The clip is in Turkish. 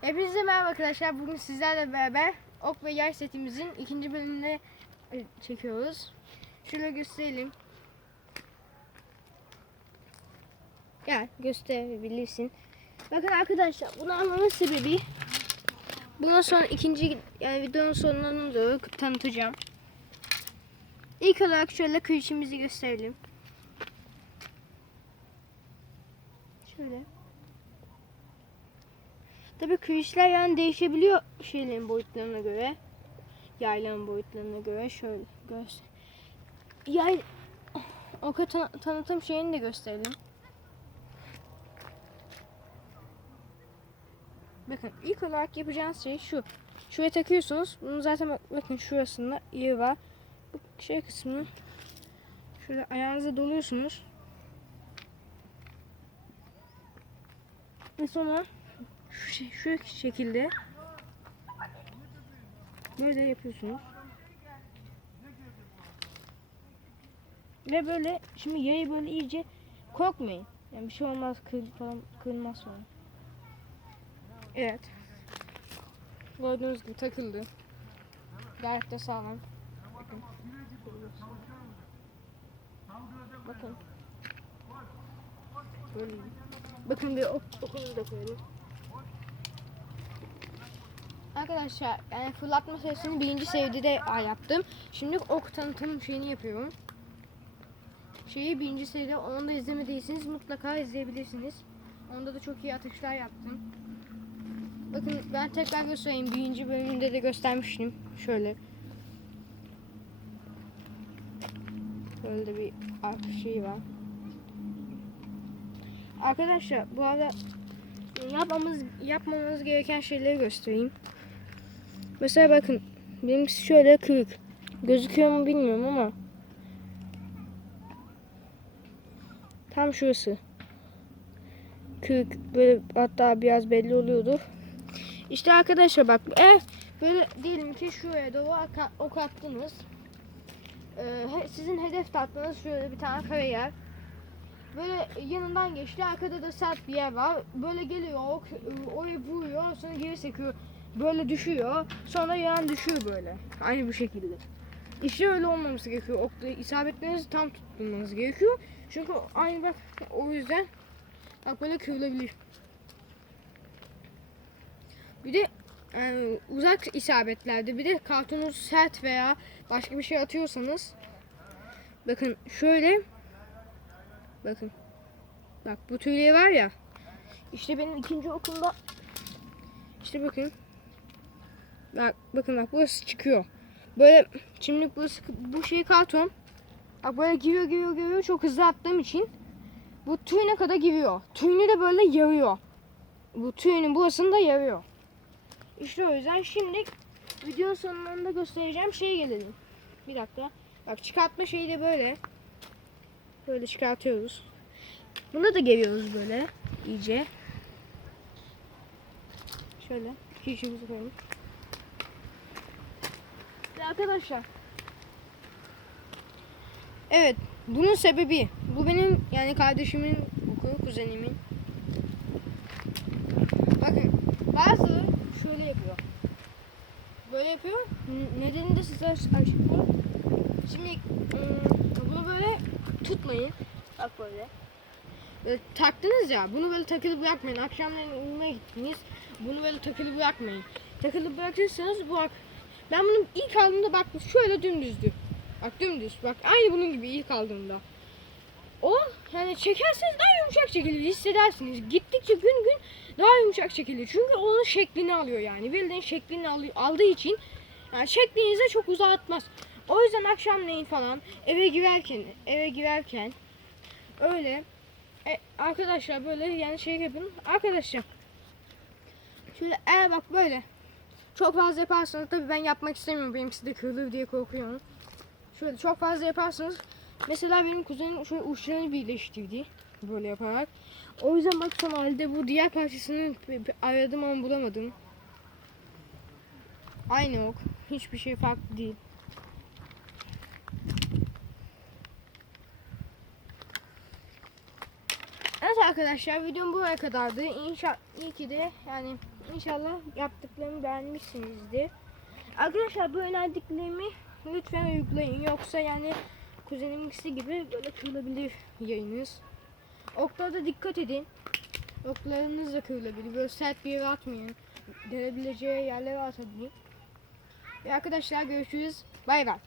Hepinize merhaba arkadaşlar. Bugün sizlerle beraber ok ve yay setimizin ikinci bölümünü e, çekiyoruz. Şöyle gösterelim. Gel gösterebilirsin. Bakın arkadaşlar bunu almamın sebebi bundan sonra ikinci yani videonun sonuna doğru tanıtacağım. İlk olarak şöyle kıyışımızı gösterelim. Şöyle. Tabii kıyışlar yani değişebiliyor şeylerin boyutlarına göre. Yayların boyutlarına göre şöyle göster. Yay o tan tanıtım şeyini de gösterelim. Bakın ilk olarak yapacağınız şey şu. Şuraya takıyorsunuz. Bunu zaten bak- bakın şurasında yeri var. Bu şey kısmını şöyle ayağınıza doluyorsunuz. Ve sonra şey- şu şekilde böyle yapıyorsunuz. Ve böyle şimdi yayı böyle iyice korkmayın. Yani bir şey olmaz kır, falan kırılmaz sonra. Evet. Gördüğünüz gibi takıldı. Gayet de sağlam. Bakın. Bakın. Böyle. Bakın bir ok, okunu da koyalım. Arkadaşlar yani fırlatma sayısını birinci seviyede yaptım. Şimdi ok tanıtım şeyini yapıyorum. Şeyi birinci seviyede onu da izlemediyseniz mutlaka izleyebilirsiniz. Onda da çok iyi atışlar yaptım. Bakın ben tekrar göstereyim. Birinci bölümünde de göstermiştim. Şöyle. Böyle de bir şeyi var. Arkadaşlar bu arada yapmamız yapmamamız gereken şeyleri göstereyim. Mesela bakın benim şöyle kırık. Gözüküyor mu bilmiyorum ama tam şurası. Kırık böyle hatta biraz belli oluyordu. İşte arkadaşlar bak eğer böyle diyelim ki şuraya doğru ok attınız. Ee, sizin hedef taktığınız şöyle bir tane kare yer. Böyle yanından geçti. Arkada da sert bir yer var. Böyle geliyor ok e, oraya vuruyor. Sonra geri sekiyor. Böyle düşüyor. Sonra yan düşüyor böyle. Aynı bu şekilde. İşte öyle olmaması gerekiyor. Okta isabetlerinizi tam tutturmanız gerekiyor. Çünkü aynı bak o yüzden bak böyle kırılabilir. Bir de e, uzak isabetlerde bir de kartonu sert veya başka bir şey atıyorsanız bakın şöyle bakın bak bu tüyleri var ya işte benim ikinci okumda işte bakın bak bakın bak burası çıkıyor böyle şimdi burası bu şey karton bak böyle giriyor giriyor giriyor çok hızlı attığım için bu tüyüne kadar giriyor tüyünü de böyle yarıyor bu tüyünün burasını da yarıyor işte o yüzden şimdi video sonunda göstereceğim şeye gelelim. Bir dakika. Bak çıkartma şeyi de böyle. Böyle çıkartıyoruz. Buna da geliyoruz böyle iyice. Şöyle şişimizi koyalım. Arkadaşlar. Evet. Bunun sebebi. Bu benim yani kardeşimin, okulu kuzenimin. Bakın bazıları şöyle yapıyor. Böyle yapıyor. N- Nedeni de size aç- açıklayayım. Şimdi bunu böyle tutmayın. Bak böyle. Böyle taktınız ya bunu böyle takılı bırakmayın. Akşamleyin uyumaya gittiniz. Bunu böyle takılı bırakmayın. Takılı bırakırsanız bu ben bunu ilk aldığımda bak şöyle dümdüzdü. Bak dümdüz. Bak aynı bunun gibi ilk aldığımda. O yani çekerseniz daha yumuşak çekilir hissedersiniz. Gittikçe gün gün daha yumuşak çekilir. Çünkü onun şeklini alıyor yani. Bildiğin şeklini alıyor, aldığı için yani şeklinize çok uzatmaz. O yüzden akşamleyin falan eve girerken eve girerken öyle e, arkadaşlar böyle yani şey yapın. Arkadaşlar şöyle eğer bak böyle çok fazla yaparsanız tabii ben yapmak istemiyorum. Benimkisi de kırılır diye korkuyorum. Şöyle çok fazla yaparsanız mesela benim kuzenim şöyle uçlarını birleştirdi böyle yaparak. O yüzden bak halde bu diğer parçasını aradım ama bulamadım. Aynı ok. Hiçbir şey farklı değil. Evet arkadaşlar videom buraya kadardı. İnşallah iyi ki de yani inşallah yaptıklarımı beğenmişsinizdir. Arkadaşlar bu önerdiklerimi lütfen uygulayın. Yoksa yani kuzenimkisi gibi böyle kırılabilir yayınız. Oklara da dikkat edin. Oklarınız da kırılabilir. Böyle sert bir yere atmayın. Gelebileceği yerlere atabilir. Ve arkadaşlar görüşürüz. Bay bay.